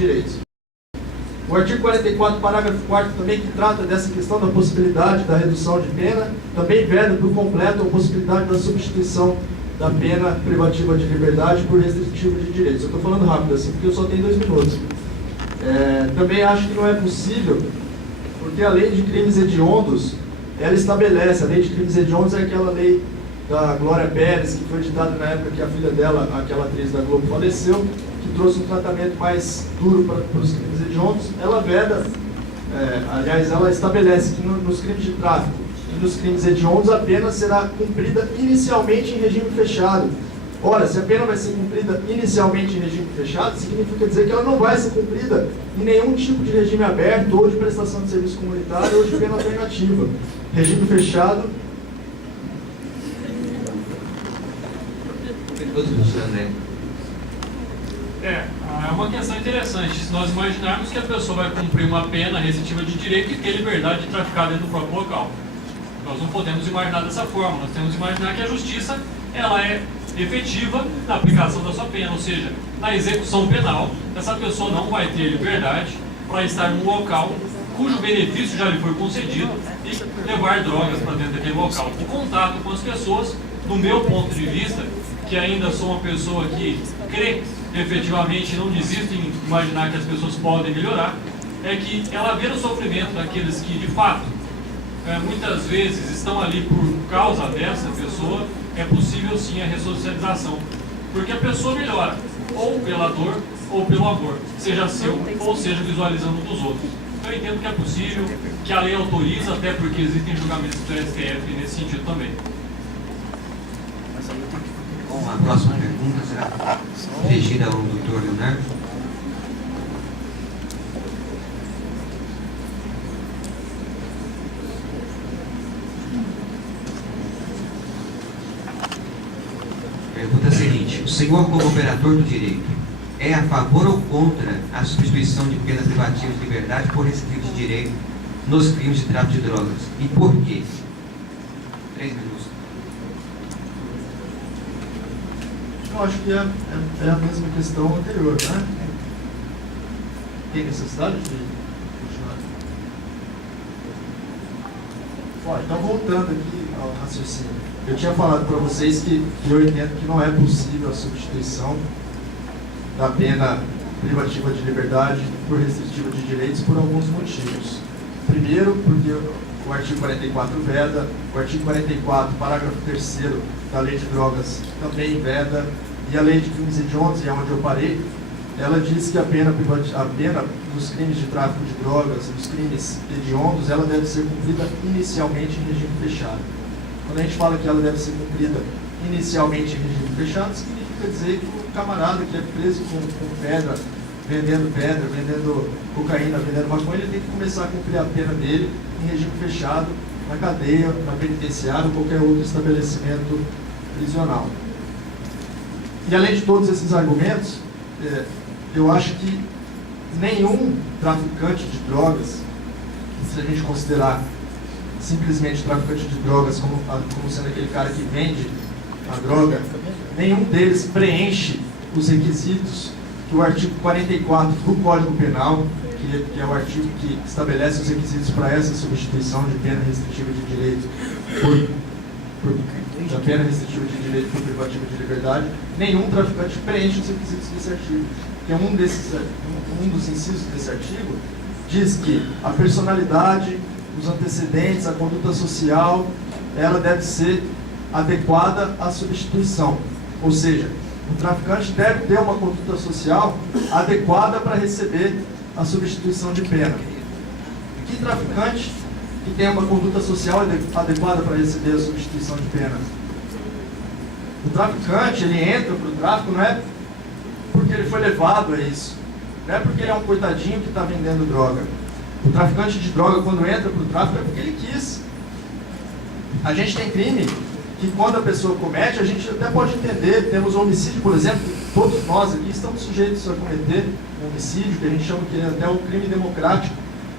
direitos. O artigo 44, parágrafo 4º, também, que trata dessa questão da possibilidade da redução de pena, também veda por completo a possibilidade da substituição da pena privativa de liberdade por restritiva de direitos. Eu estou falando rápido assim, porque eu só tenho 2 minutos. Também acho que não é possível, porque a lei de crimes hediondos, ela estabelece, a lei de crimes hediondos é aquela lei da Glória Pérez, que foi editada na época que a filha dela, aquela atriz da Globo, faleceu, que trouxe um tratamento mais duro para os crimes hediondos. Ela veda, aliás, ela estabelece que nos crimes de tráfico e nos crimes hediondos a pena será cumprida inicialmente em regime fechado. Ora, se a pena vai ser cumprida inicialmente em regime fechado, significa dizer que ela não vai ser cumprida em nenhum tipo de regime aberto, ou de prestação de serviço comunitário, ou de pena alternativa. Regime fechado. É uma questão interessante. Se nós imaginarmos que a pessoa vai cumprir uma pena restritiva de direito e ter liberdade de traficar dentro do próprio local. Nós não podemos imaginar dessa forma. Nós temos que imaginar que a justiça ela é efetiva na aplicação da sua pena, ou seja, na execução penal, essa pessoa não vai ter liberdade para estar num local cujo benefício já lhe foi concedido e levar drogas para dentro daquele local. O contato com as pessoas, no meu ponto de vista, que ainda sou uma pessoa que crê efetivamente, não desisto em imaginar que as pessoas podem melhorar, é que ela vê o sofrimento daqueles que de fato muitas vezes estão ali por causa dessa pessoa, é possível sim a ressocialização, porque a pessoa melhora, ou pela dor ou pelo amor, seja seu ou seja visualizando dos outros. Então eu entendo que é possível, que a lei autoriza, até porque existem julgamentos do STF nesse sentido também. Bom, a próxima pergunta será dirigida ao Dr. Leonardo. Pergunta é a seguinte: o senhor, como operador do direito, é a favor ou contra a substituição de pena privativa de liberdade por restritiva de direito nos crimes de tráfico de drogas? E por quê? 3 minutos. Eu acho que é a mesma questão anterior, né? Tem necessidade de continuar? Bom, então voltando aqui ao raciocínio. Eu tinha falado para vocês que eu entendo que não é possível a substituição da pena privativa de liberdade por restritiva de direitos por alguns motivos. Primeiro, porque o artigo 44 veda, o artigo 44, parágrafo 3º da Lei de Drogas também veda, e a Lei de Crimes Hediondos, e é onde eu parei, ela diz que a pena dos crimes de tráfico de drogas e dos crimes hediondos, ela deve ser cumprida inicialmente em regime fechado. Quando a gente fala que ela deve ser cumprida inicialmente em regime fechado, significa dizer que o camarada que é preso com pedra, vendendo cocaína, vendendo maconha, ele tem que começar a cumprir a pena dele em regime fechado, na cadeia, na penitenciária ou qualquer outro estabelecimento prisional. E além de todos esses argumentos, eu acho que nenhum traficante de drogas, se a gente considerar simplesmente traficante de drogas como sendo aquele cara que vende a droga, nenhum deles preenche os requisitos que o artigo 44 do Código Penal, que é o artigo que estabelece os requisitos para essa substituição de pena restritiva de direito da pena restritiva de direito por privativa de liberdade, nenhum traficante preenche os requisitos desse artigo. Porque um dos incisos desse artigo diz que a personalidade, os antecedentes, a conduta social, ela deve ser adequada à substituição. Ou seja, o traficante deve ter uma conduta social adequada para receber a substituição de pena. Que traficante que tem uma conduta social adequada para receber a substituição de pena? O traficante, ele entra para o tráfico não é porque ele foi levado a isso, não é porque ele é um coitadinho que está vendendo droga. O traficante de droga, quando entra para o tráfico, é porque ele quis. A gente tem crime que, quando a pessoa comete, a gente até pode entender. Temos homicídio, por exemplo, todos nós aqui estamos sujeitos a cometer um homicídio, que a gente chama que é até um crime democrático.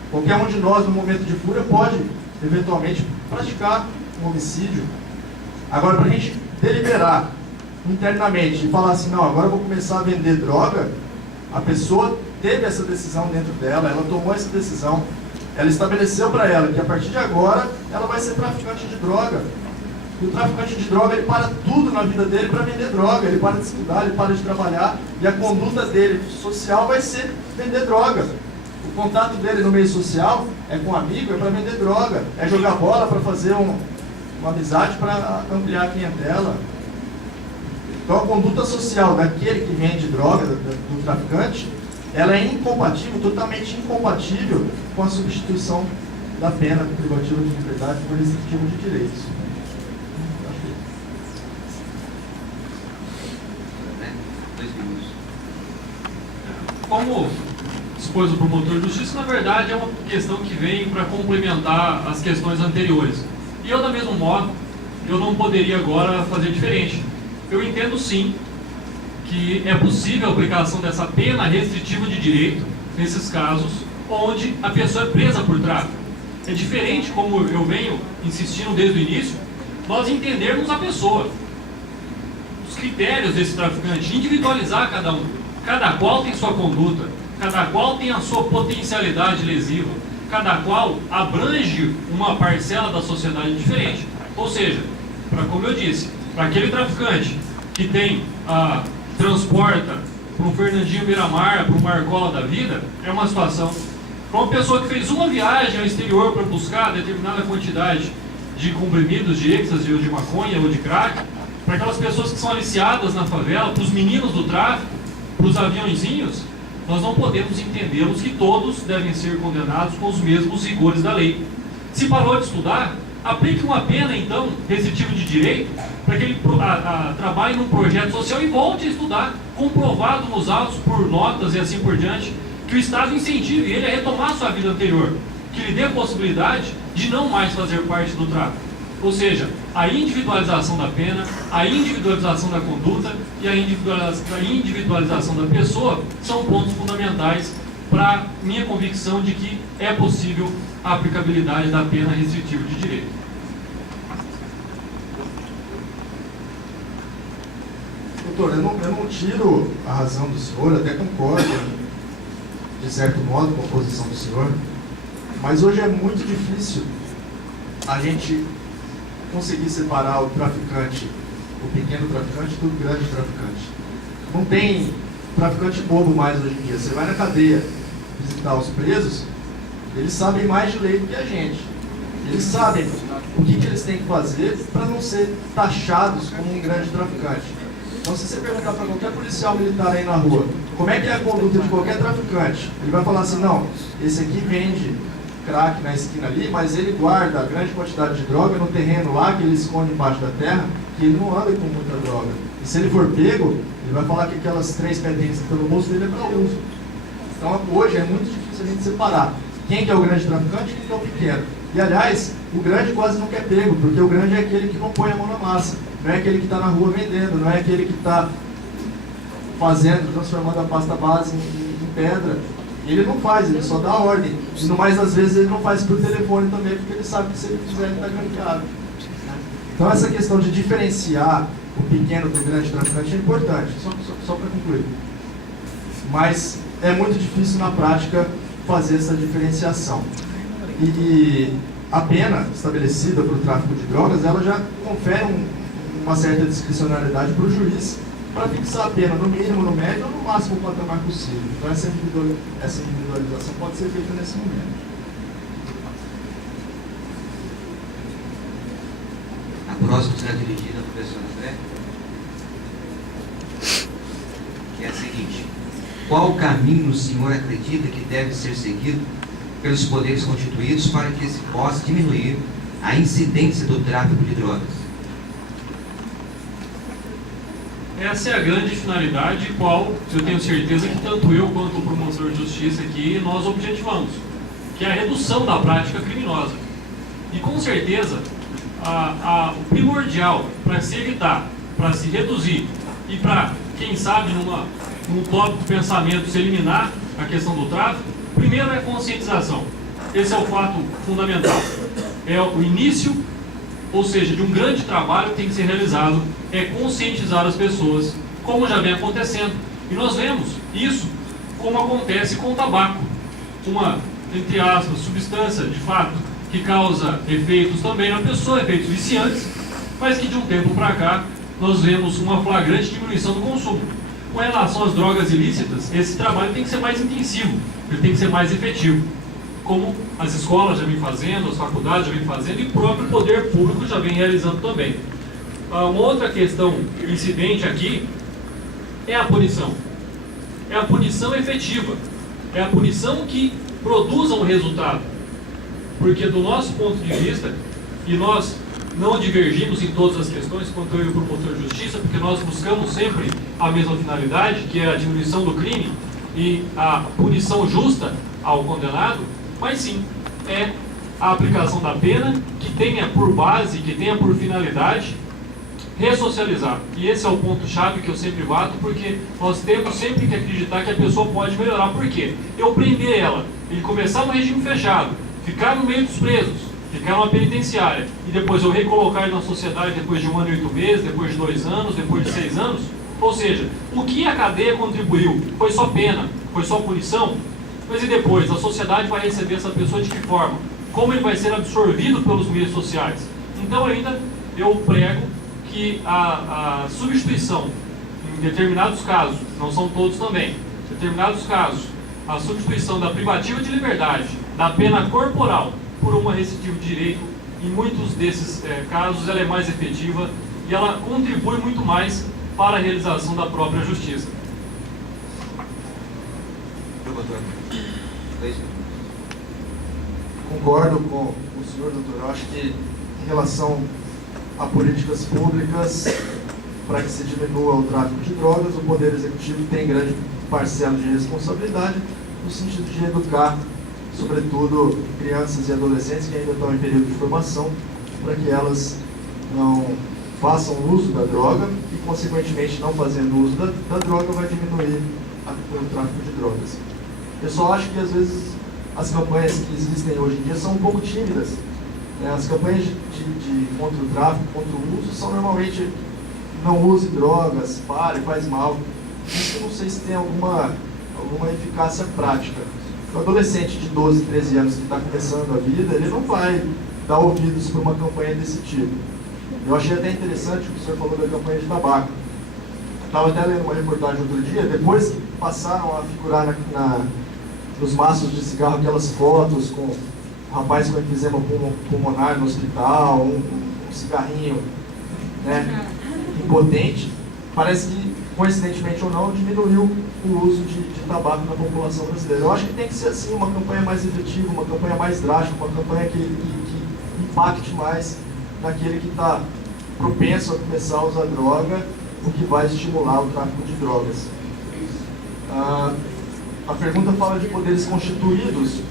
Qualquer um de nós, no momento de fúria, pode, eventualmente, praticar um homicídio. Agora, para a gente deliberar internamente e falar assim, não, agora eu vou começar a vender droga, a pessoa teve essa decisão dentro dela, ela tomou essa decisão, ela estabeleceu para ela que a partir de agora ela vai ser traficante de droga. E o traficante de droga, ele para tudo na vida dele para vender droga, ele para de estudar, ele para de trabalhar, e a conduta dele social vai ser vender droga. O contato dele no meio social é com um amigo, é para vender droga, é jogar bola para fazer uma amizade para ampliar a clientela. Então a conduta social daquele que vende droga, do traficante, ela é incompatível, totalmente incompatível com a substituição da pena privativa de liberdade por restritivo de direitos. Como expôs o promotor de justiça, na verdade é uma questão que vem para complementar as questões anteriores. E eu, da mesmo modo, eu não poderia agora fazer diferente. Eu entendo sim que é possível a aplicação dessa pena restritiva de direito nesses casos onde a pessoa é presa por tráfico. É diferente, como eu venho insistindo desde o início, nós entendermos a pessoa, os critérios desse traficante, individualizar cada um. Cada qual tem sua conduta, cada qual tem a sua potencialidade lesiva, cada qual abrange uma parcela da sociedade diferente. Ou seja, como eu disse, para aquele traficante que tem transporta para um Fernandinho Beiramar, para um Marcola da vida, é uma situação. Para uma pessoa que fez uma viagem ao exterior para buscar determinada quantidade de comprimidos, de êxtase, ou de maconha, ou de crack, para aquelas pessoas que são aliciadas na favela, para os meninos do tráfico, para os aviãozinhos, nós não podemos entendê-los que todos devem ser condenados com os mesmos rigores da lei. Se parou de estudar, aplique uma pena, então, restritiva de direito, para que ele trabalhe num projeto social e volte a estudar, comprovado nos autos por notas e assim por diante, que o Estado incentive ele a retomar a sua vida anterior, que lhe dê a possibilidade de não mais fazer parte do tráfico. Ou seja, a individualização da pena, a individualização da conduta e a individualização da pessoa são pontos fundamentais para minha convicção de que é possível a aplicabilidade da pena restritiva de direito. Doutor, eu não tiro a razão do senhor, até concordo, de certo modo, com a posição do senhor, mas hoje é muito difícil a gente conseguir separar o traficante, o pequeno traficante, do grande traficante. Não tem traficante bobo mais hoje em dia. Você vai na cadeia visitar os presos, eles sabem mais de lei do que a gente. Eles sabem o que eles têm que fazer para não ser taxados como um grande traficante. Então, se você perguntar para qualquer policial militar aí na rua, como é que é a conduta de qualquer traficante, ele vai falar assim: não, esse aqui vende crack na esquina ali, mas ele guarda a grande quantidade de droga no terreno lá, que ele esconde embaixo da terra, que ele não anda com muita droga. E se ele for pego, ele vai falar que aquelas 3 pedrinhas que estão no bolso dele é para uso. Então, hoje é muito difícil a gente separar quem que é o grande traficante e quem que é o pequeno. E, aliás, o grande quase não quer pego, porque o grande é aquele que não põe a mão na massa, não é aquele que está na rua vendendo, não é aquele que está fazendo, transformando a pasta base em pedra. Ele não faz, ele só dá ordem. E no mais das vezes ele não faz por telefone também, porque ele sabe que se ele fizer ele está granqueado. Então essa questão de diferenciar o pequeno do grande traficante é importante, só para concluir. Mas é muito difícil na prática fazer essa diferenciação. E a pena estabelecida para o tráfico de drogas, ela já confere uma certa discricionariedade para o juiz, para fixar a pena no mínimo, no médio ou no máximo patamar possível. Então essa individualização pode ser feita nesse momento. A próxima será dirigida ao professor André, que é a seguinte: qual o caminho o senhor acredita que deve ser seguido pelos poderes constituídos para que se possa diminuir a incidência do tráfico de drogas? Essa é a grande finalidade, qual eu tenho certeza que tanto eu quanto o promotor de justiça aqui nós objetivamos, que é a redução da prática criminosa. E com certeza, o primordial para se evitar, para se reduzir e para, quem sabe, num tópico de pensamento, se eliminar a questão do tráfico, primeiro é a conscientização. Esse é o fato fundamental. É o início, ou seja, de um grande trabalho que tem que ser realizado, é conscientizar as pessoas, como já vem acontecendo. E nós vemos isso como acontece com o tabaco. Uma, entre aspas, substância, de fato, que causa efeitos também na pessoa, efeitos viciantes, mas que de um tempo para cá nós vemos uma flagrante diminuição do consumo. Com relação às drogas ilícitas, esse trabalho tem que ser mais intensivo, ele tem que ser mais efetivo, como as escolas já vêm fazendo, as faculdades já vêm fazendo e o próprio poder público já vem realizando também. Uma outra questão incidente aqui é a punição. É a punição efetiva, é a punição que produza um resultado. Porque do nosso ponto de vista, e nós não divergimos em todas as questões, quanto eu e o promotor de justiça, porque nós buscamos sempre a mesma finalidade, que é a diminuição do crime e a punição justa ao condenado, mas sim, é a aplicação da pena que tenha por base, que tenha por finalidade ressocializar. E esse é o ponto-chave que eu sempre bato, porque nós temos sempre que acreditar que a pessoa pode melhorar. Por quê? Eu prender ela, ele começar no regime fechado, ficar no meio dos presos, ficar numa penitenciária, e depois eu recolocar ele na sociedade depois de 1 ano e 8 meses, depois de 2 anos, depois de 6 anos, ou seja, o que a cadeia contribuiu? Foi só pena? Foi só punição? Mas e depois? A sociedade vai receber essa pessoa de que forma? Como ele vai ser absorvido pelos meios sociais? Então ainda eu prego que a substituição, em determinados casos, não são todos também, em determinados casos, a substituição da privativa de liberdade, da pena corporal, por uma restritiva de direito, em muitos desses casos ela é mais efetiva e ela contribui muito mais para a realização da própria justiça. Concordo com o senhor, doutor. Eu acho que em relação a políticas públicas, para que se diminua o tráfico de drogas, o Poder Executivo tem grande parcela de responsabilidade no sentido de educar, sobretudo, crianças e adolescentes que ainda estão em período de formação, para que elas não façam uso da droga e, consequentemente, não fazendo uso da droga vai diminuir o tráfico de drogas. Eu só acho que, às vezes, as campanhas que existem hoje em dia são um pouco tímidas. As campanhas contra o tráfico, contra o uso, são normalmente não use drogas, pare, faz mal. Isso eu não sei se tem alguma eficácia prática. O adolescente de 12, 13 anos que está começando a vida, ele não vai dar ouvidos para uma campanha desse tipo. Eu achei até interessante o que o senhor falou da campanha de tabaco. Estava até lendo uma reportagem outro dia, depois que passaram a figurar nos maços de cigarro aquelas fotos com o rapaz com enfisema pulmonar no hospital, um cigarrinho, né, impotente, parece que, coincidentemente ou não, diminuiu o uso de tabaco na população brasileira. Eu acho que tem que ser assim, uma campanha mais efetiva, uma campanha mais drástica, uma campanha que impacte mais naquele que está propenso a começar a usar droga, o que vai estimular o tráfico de drogas. A pergunta fala de poderes constituídos.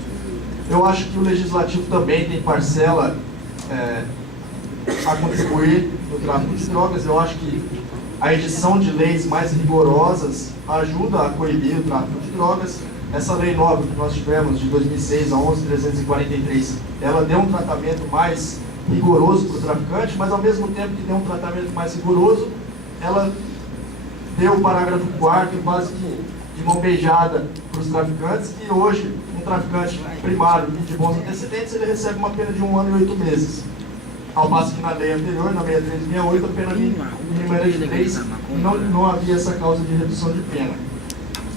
Eu acho que o Legislativo também tem parcela a contribuir no tráfico de drogas. Eu acho que a edição de leis mais rigorosas ajuda a coibir o tráfico de drogas. Essa lei nova que nós tivemos, de 2006 a 11.343, ela deu um tratamento mais rigoroso para o traficante, mas ao mesmo tempo que deu um tratamento mais rigoroso, ela deu o parágrafo 4º quase que de mão beijada para os traficantes, e hoje um traficante primário e de bons antecedentes, ele recebe uma pena de 1 ano e 8 meses. Ao passo que na lei anterior, na 6368, a pena mínima era de 3 e não havia essa causa de redução de pena.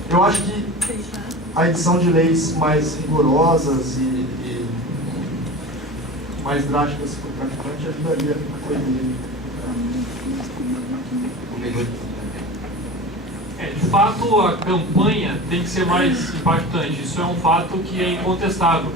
Eu acho que a edição de leis mais rigorosas e mais drásticas para o traficante ajudaria a coibir. De fato, a campanha tem que ser mais impactante. Isso é um fato que é incontestável.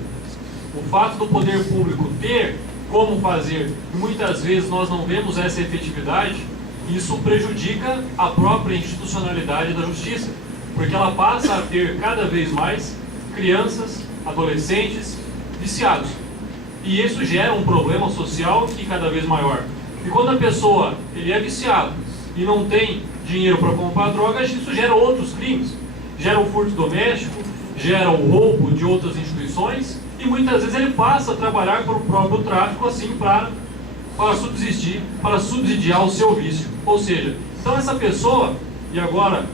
O fato do poder público ter como fazer, e muitas vezes nós não vemos essa efetividade, isso prejudica a própria institucionalidade da justiça, porque ela passa a ter cada vez mais crianças, adolescentes viciados. E isso gera um problema social que cada vez maior. E quando a pessoa ele é viciado e não tem dinheiro para comprar drogas, isso gera outros crimes. Gera o furto doméstico, gera o roubo de outras instituições, e muitas vezes ele passa a trabalhar para o próprio tráfico, assim, para subsidiar o seu vício. Ou seja, então essa pessoa, e agora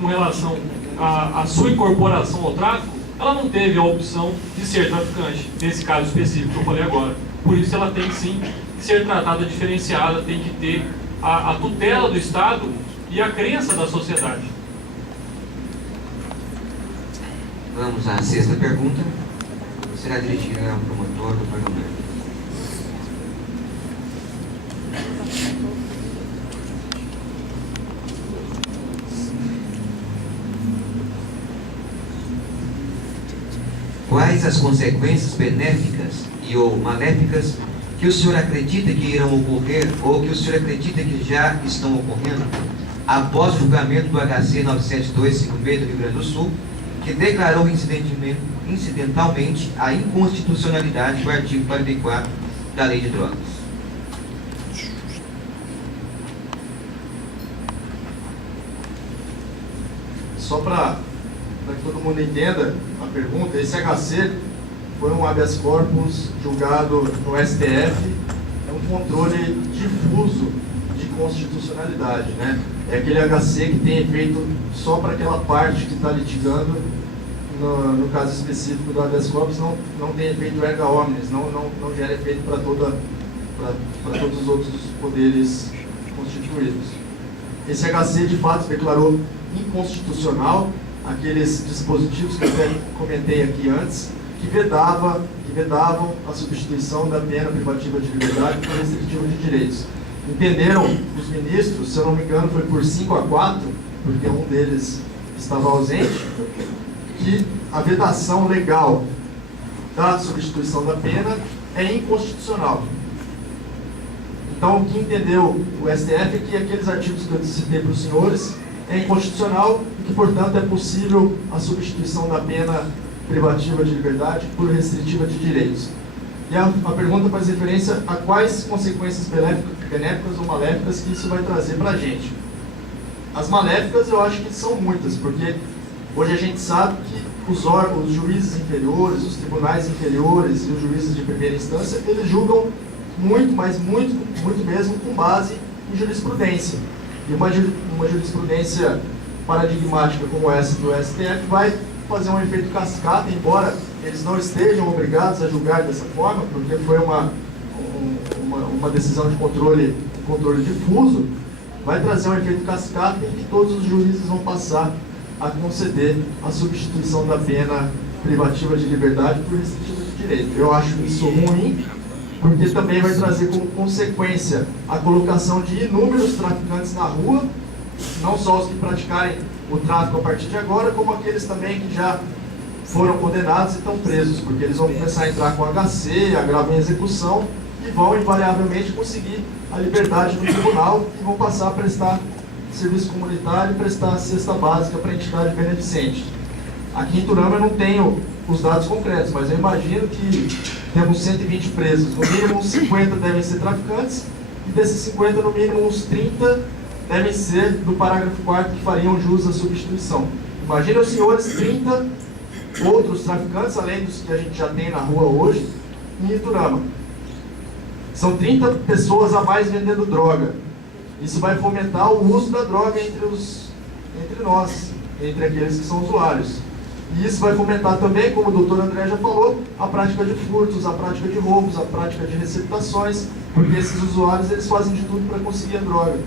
com relação a sua incorporação ao tráfico, ela não teve a opção de ser traficante, nesse caso específico que eu falei agora. Por isso ela tem sim que ser tratada diferenciada, tem que ter a tutela do Estado e a crença da sociedade. Vamos à sexta pergunta. Será dirigida ao promotor, Dr. Gilberto. Quais as consequências benéficas e ou maléficas que o senhor acredita que irão ocorrer ou que o senhor acredita que já estão ocorrendo após o julgamento do HC 972-56 do Rio Grande do Sul, que declarou incidentalmente a inconstitucionalidade do artigo 44 da Lei de Drogas? Só para que todo mundo entenda a pergunta, esse HC foi um habeas corpus julgado no STF, é um controle difuso de constitucionalidade, né? É aquele HC que tem efeito só para aquela parte que está litigando, no caso específico do habeas corpus, não tem efeito erga omnes, não gera efeito para todos os outros poderes constituídos. Esse HC, de fato, declarou inconstitucional aqueles dispositivos que eu até comentei aqui antes, que vedavam a substituição da pena privativa de liberdade por restritiva de direitos. Entenderam os ministros, se eu não me engano foi por 5-4, porque um deles estava ausente, que a vedação legal da substituição da pena é inconstitucional. Então, o que entendeu o STF é que aqueles artigos que eu citei para os senhores é inconstitucional e que, portanto, é possível a substituição da pena privativa de liberdade por restritiva de direitos. E a pergunta faz referência a quais consequências benéficas ou maléficas que isso vai trazer para a gente. As maléficas eu acho que são muitas, porque hoje a gente sabe que os juízes inferiores, os tribunais inferiores e os juízes de primeira instância, eles julgam muito, mas muito mesmo com base em jurisprudência. E uma jurisprudência paradigmática como essa do STF vai fazer um efeito cascata, embora eles não estejam obrigados a julgar dessa forma, porque foi uma decisão de controle difuso, vai trazer um efeito cascata em que todos os juízes vão passar a conceder a substituição da pena privativa de liberdade por restritiva de direito. Eu acho isso ruim, porque também vai trazer como consequência a colocação de inúmeros traficantes na rua, não só os que praticarem o tráfico a partir de agora, como aqueles também que já foram condenados e estão presos, porque eles vão começar a entrar com HC, agravo em execução, e vão invariavelmente conseguir a liberdade no tribunal e vão passar a prestar serviço comunitário e prestar cesta básica para a entidade beneficente. Aqui em Turama eu não tenho os dados concretos, mas eu imagino que temos 120 presos, no mínimo uns 50 devem ser traficantes, e desses 50, no mínimo uns 30 devem ser do parágrafo 4º que fariam jus à substituição. Imagina os senhores 30 outros traficantes, além dos que a gente já tem na rua hoje, em Iturama. São 30 pessoas a mais vendendo droga. Isso vai fomentar o uso da droga entre nós, entre aqueles que são usuários. E isso vai fomentar também, como o doutor André já falou, a prática de furtos, a prática de roubos, a prática de receptações, porque esses usuários eles fazem de tudo para conseguir a droga.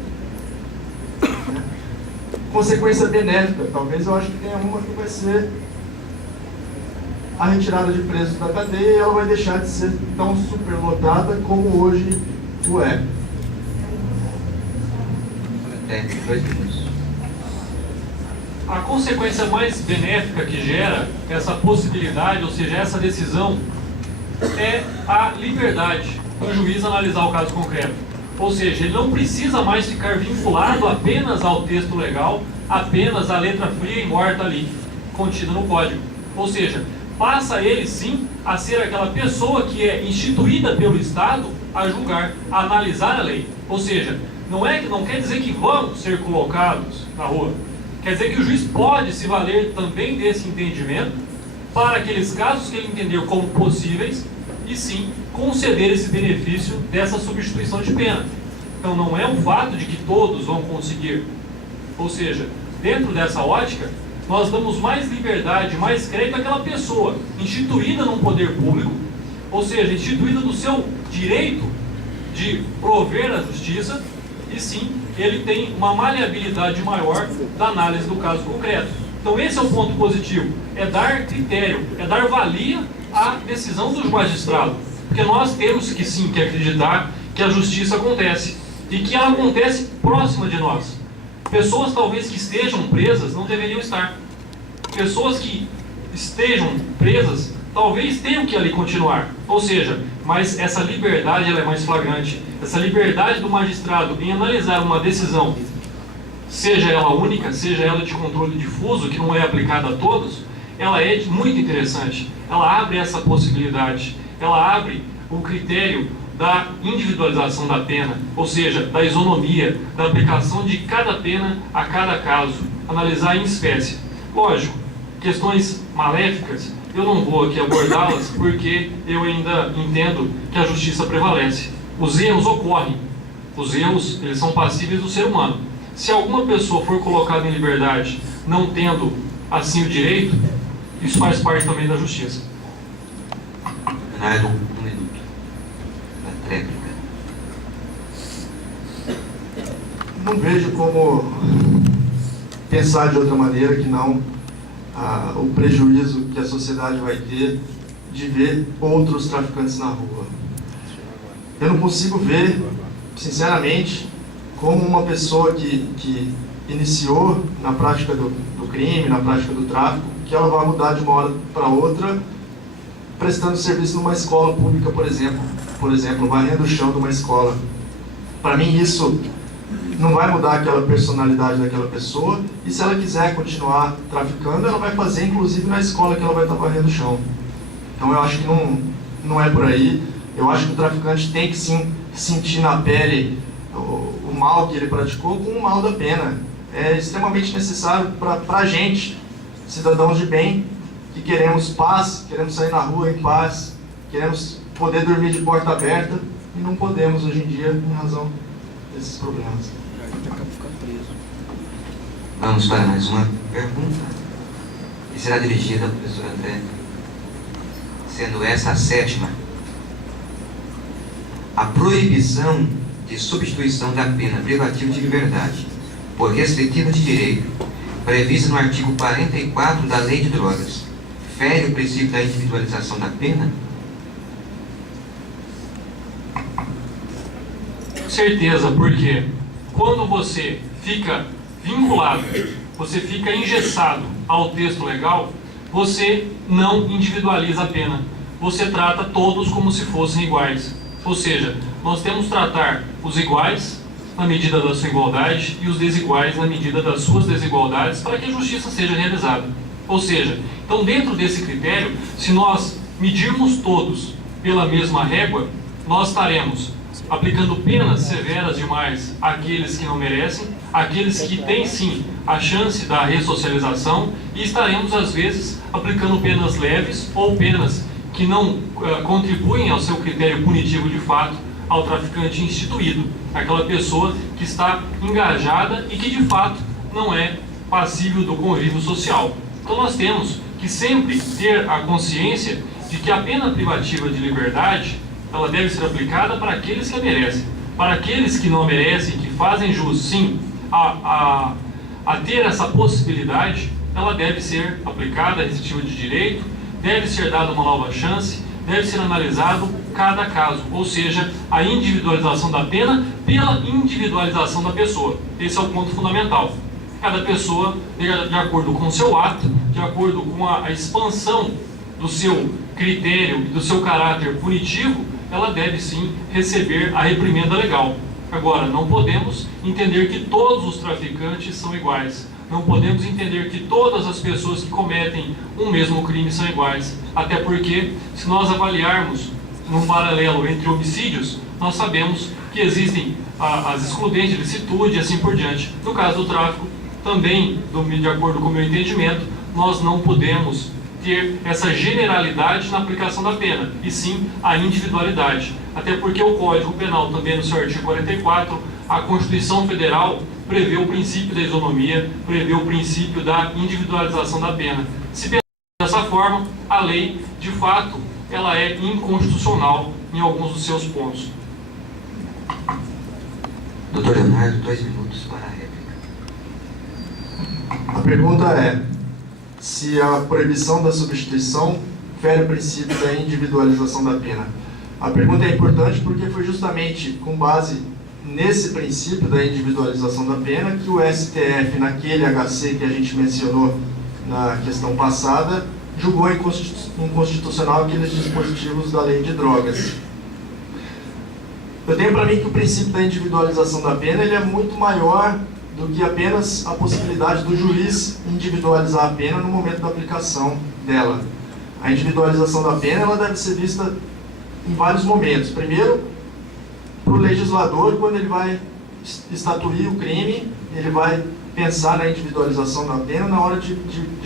Consequência benéfica, talvez eu acho que tenha uma que vai ser a retirada de presos da cadeia, e ela vai deixar de ser tão superlotada como hoje o é. 2 minutos. A consequência mais benéfica que gera essa possibilidade, ou seja, essa decisão, é a liberdade do juiz analisar o caso concreto. Ou seja, ele não precisa mais ficar vinculado apenas ao texto legal, apenas à letra fria e morta ali, contida no código. Ou seja, passa ele sim a ser aquela pessoa que é instituída pelo Estado a julgar, a analisar a lei. Ou seja, não quer dizer que vão ser colocados na rua. Quer dizer que o juiz pode se valer também desse entendimento para aqueles casos que ele entender como possíveis e sim conceder esse benefício dessa substituição de pena. Então não é um fato de que todos vão conseguir. Ou seja, dentro dessa ótica, nós damos mais liberdade, mais crédito àquela pessoa instituída num poder público, ou seja, instituída no seu direito de prover a justiça, e sim, ele tem uma maleabilidade maior da análise do caso concreto. Então esse é o ponto positivo, é dar critério, é dar valia à decisão do magistrado, porque nós temos que sim que acreditar que a justiça acontece, e que ela acontece próxima de nós. Pessoas talvez que estejam presas não deveriam estar. Pessoas que estejam presas talvez tenham que ali continuar. Ou seja, mas essa liberdade ela é mais flagrante. Essa liberdade do magistrado em analisar uma decisão, seja ela única, seja ela de controle difuso, que não é aplicada a todos, ela é muito interessante. Ela abre essa possibilidade. Ela abre o critério da individualização da pena, ou seja, da isonomia, da aplicação de cada pena a cada caso, analisar em espécie. Lógico, questões maléficas, eu não vou aqui abordá-las porque eu ainda entendo que a justiça prevalece. Os erros ocorrem, os erros eles são passíveis do ser humano. Se alguma pessoa for colocada em liberdade não tendo assim o direito, isso faz parte também da justiça. Leonardo, um minuto. Réplica. Não vejo como pensar de outra maneira que não o prejuízo que a sociedade vai ter de ver outros traficantes na rua. Eu não consigo ver, sinceramente, como uma pessoa que iniciou na prática do crime, na prática do tráfico, que ela vai mudar de uma hora para outra prestando serviço numa escola pública, por exemplo, varrendo o chão de uma escola. Para mim isso não vai mudar aquela personalidade daquela pessoa, e se ela quiser continuar traficando, ela vai fazer inclusive na escola que ela vai estar varrendo o chão. Então eu acho que não é por aí. Eu acho que o traficante tem que sim sentir na pele o mal que ele praticou com o mal da pena. É extremamente necessário para a gente, cidadãos de bem, que queremos paz, queremos sair na rua em paz, queremos poder dormir de porta aberta, e não podemos hoje em dia em razão desses problemas. Vamos para mais uma pergunta, que será dirigida ao professor André, sendo essa a 7ª. A proibição de substituição da pena privativa de liberdade por restritiva de direito, prevista no artigo 44 da Lei de Drogas, fere o princípio da individualização da pena? Certeza, porque quando você fica vinculado, você fica engessado ao texto legal, você não individualiza a pena. Você trata todos como se fossem iguais. Ou seja, nós temos que tratar os iguais na medida da sua igualdade e os desiguais na medida das suas desigualdades, para que a justiça seja realizada. Ou seja, então dentro desse critério, se nós medirmos todos pela mesma régua, nós estaremos aplicando penas severas demais àqueles que não merecem, àqueles que têm sim a chance da ressocialização, e estaremos às vezes aplicando penas leves ou penas que não contribuem ao seu critério punitivo de fato ao traficante instituído, aquela pessoa que está engajada e que de fato não é passível do convívio social. Então nós temos que sempre ter a consciência de que a pena privativa de liberdade ela deve ser aplicada para aqueles que a merecem. Para aqueles que não a merecem, que fazem jus, sim, a ter essa possibilidade, ela deve ser aplicada, restritiva de direito, deve ser dada uma nova chance, deve ser analisado cada caso, ou seja, a individualização da pena pela individualização da pessoa. Esse é o ponto fundamental. Cada pessoa, de acordo com o seu ato, de acordo com a expansão do seu critério e do seu caráter punitivo, ela deve sim receber a reprimenda legal. Agora, não podemos entender que todos os traficantes são iguais. Não podemos entender que todas as pessoas que cometem um mesmo crime são iguais. Até porque, se nós avaliarmos num paralelo entre homicídios, nós sabemos que existem as excludentes de licitude e assim por diante. No caso do tráfico, também, de acordo com o meu entendimento, nós não podemos ter essa generalidade na aplicação da pena, e sim a individualidade. Até porque o Código Penal, também no seu artigo 44, a Constituição Federal prevê o princípio da isonomia, prevê o princípio da individualização da pena. Se pensar dessa forma, a lei, de fato, ela é inconstitucional em alguns dos seus pontos. Doutor Leonardo, 2 minutos para a réplica. A pergunta é se a proibição da substituição fere o princípio da individualização da pena. A pergunta é importante porque foi justamente com base nesse princípio da individualização da pena que o STF, naquele HC que a gente mencionou na questão passada, julgou inconstitucional aqueles dispositivos da lei de drogas. Eu tenho para mim que o princípio da individualização da pena ele é muito maior do que apenas a possibilidade do juiz individualizar a pena no momento da aplicação dela. A individualização da pena ela deve ser vista em vários momentos. Primeiro, para o legislador, quando ele vai estatuir o crime, ele vai pensar na individualização da pena na hora de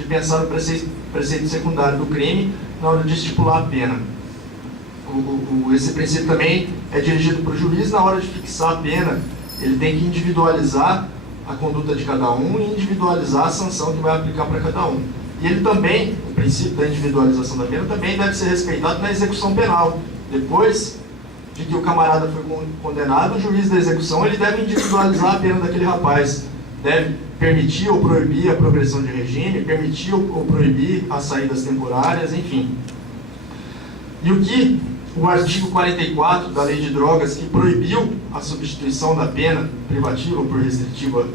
pensar no preceito secundário do crime, na hora de estipular a pena. Esse princípio também é dirigido para o juiz na hora de fixar a pena. Ele tem que individualizar a conduta de cada um e individualizar a sanção que vai aplicar para cada um. E ele também, o princípio da individualização da pena, também deve ser respeitado na execução penal. Depois de que o camarada foi condenado, o juiz da execução ele deve individualizar a pena daquele rapaz. Deve permitir ou proibir a progressão de regime, permitir ou proibir as saídas temporárias, enfim. E o que o artigo 44 da Lei de Drogas, que proibiu a substituição da pena privativa ou por restritiva,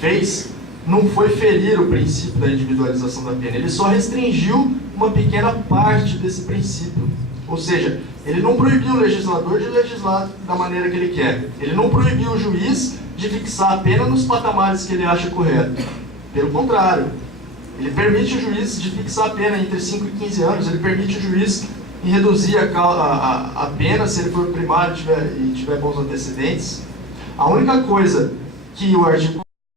fez, não foi ferir o princípio da individualização da pena. Ele só restringiu uma pequena parte desse princípio. Ou seja, ele não proibiu o legislador de legislar da maneira que ele quer. Ele não proibiu o juiz de fixar a pena nos patamares que ele acha correto. Pelo contrário, ele permite o juiz de fixar a pena entre 5 e 15 anos, ele permite o juiz em reduzir a pena se ele for primário e tiver bons antecedentes. A única coisa que o artigo